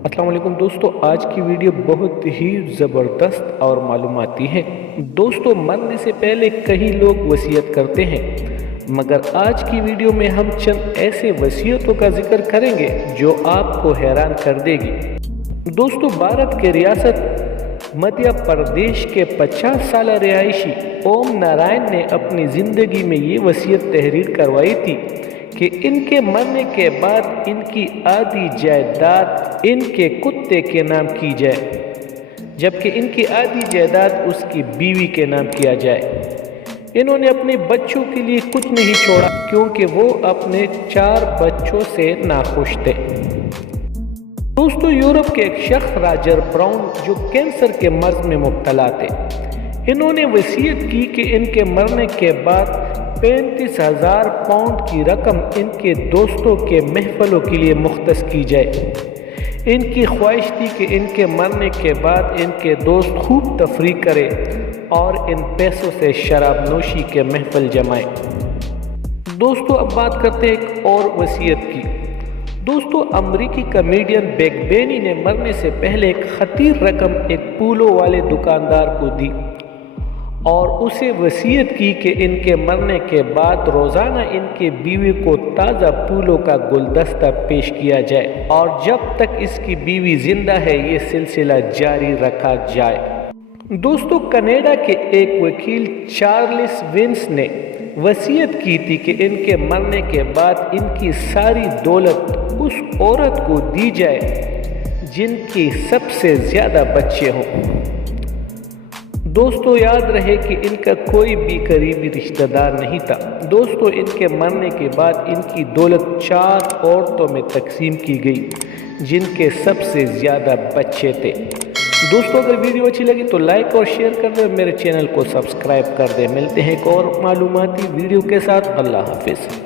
السلام علیکم دوستو، آج کی ویڈیو بہت ہی زبردست اور معلوماتی ہے۔ دوستو، مرنے سے پہلے کئی لوگ وصیت کرتے ہیں، مگر آج کی ویڈیو میں ہم چند ایسے وصیتوں کا ذکر کریں گے جو آپ کو حیران کر دے گی۔ دوستو، بھارت کے ریاست مدھیہ پردیش کے 50 سالہ رہائشی اوم نارائن نے اپنی زندگی میں یہ وصیت تحریر کروائی تھی کہ ان کے مرنے کے بعد ان کی آدھی جائیداد ان کے کتے کے نام کی جائے، جبکہ ان کی آدھی جائیداد اس کی بیوی کے نام کیا جائے۔ انہوں نے اپنے بچوں کے لیے کچھ نہیں چھوڑا کیونکہ وہ اپنے 4 بچوں سے ناخوش تھے۔ دوستو، یورپ کے ایک شخص راجر براؤن جو کینسر کے مرض میں مبتلا تھے، انہوں نے وصیت کی کہ ان کے مرنے کے بعد 35,000 پاؤنڈ کی رقم ان کے دوستوں کے محفلوں کے لیے مختص کی جائے۔ ان کی خواہش تھی کہ ان کے مرنے کے بعد ان کے دوست خوب تفریح کریں اور ان پیسوں سے شراب نوشی کے محفل جمائیں۔ دوستو، اب بات کرتے ہیں ایک اور وصیت کی۔ دوستو، امریکی کامیڈین بیگ بینی نے مرنے سے پہلے ایک خطیر رقم ایک پھولوں والے دکاندار کو دی اور اسے وصیت کی کہ ان کے مرنے کے بعد روزانہ ان کے بیوی کو تازہ پھولوں کا گلدستہ پیش کیا جائے اور جب تک اس کی بیوی زندہ ہے یہ سلسلہ جاری رکھا جائے۔ دوستو، کینیڈا کے ایک وکیل چارلس وینس نے وصیت کی تھی کہ ان کے مرنے کے بعد ان کی ساری دولت اس عورت کو دی جائے جن کی سب سے زیادہ بچے ہوں۔ دوستو، یاد رہے کہ ان کا کوئی بھی قریبی رشتہ دار نہیں تھا۔ دوستو، ان کے مرنے کے بعد ان کی دولت 4 عورتوں میں تقسیم کی گئی جن کے سب سے زیادہ بچے تھے۔ دوستو، اگر ویڈیو اچھی لگی تو لائک اور شیئر کر دیں اور میرے چینل کو سبسکرائب کر دیں۔ ملتے ہیں ایک اور معلوماتی ویڈیو کے ساتھ۔ اللہ حافظ۔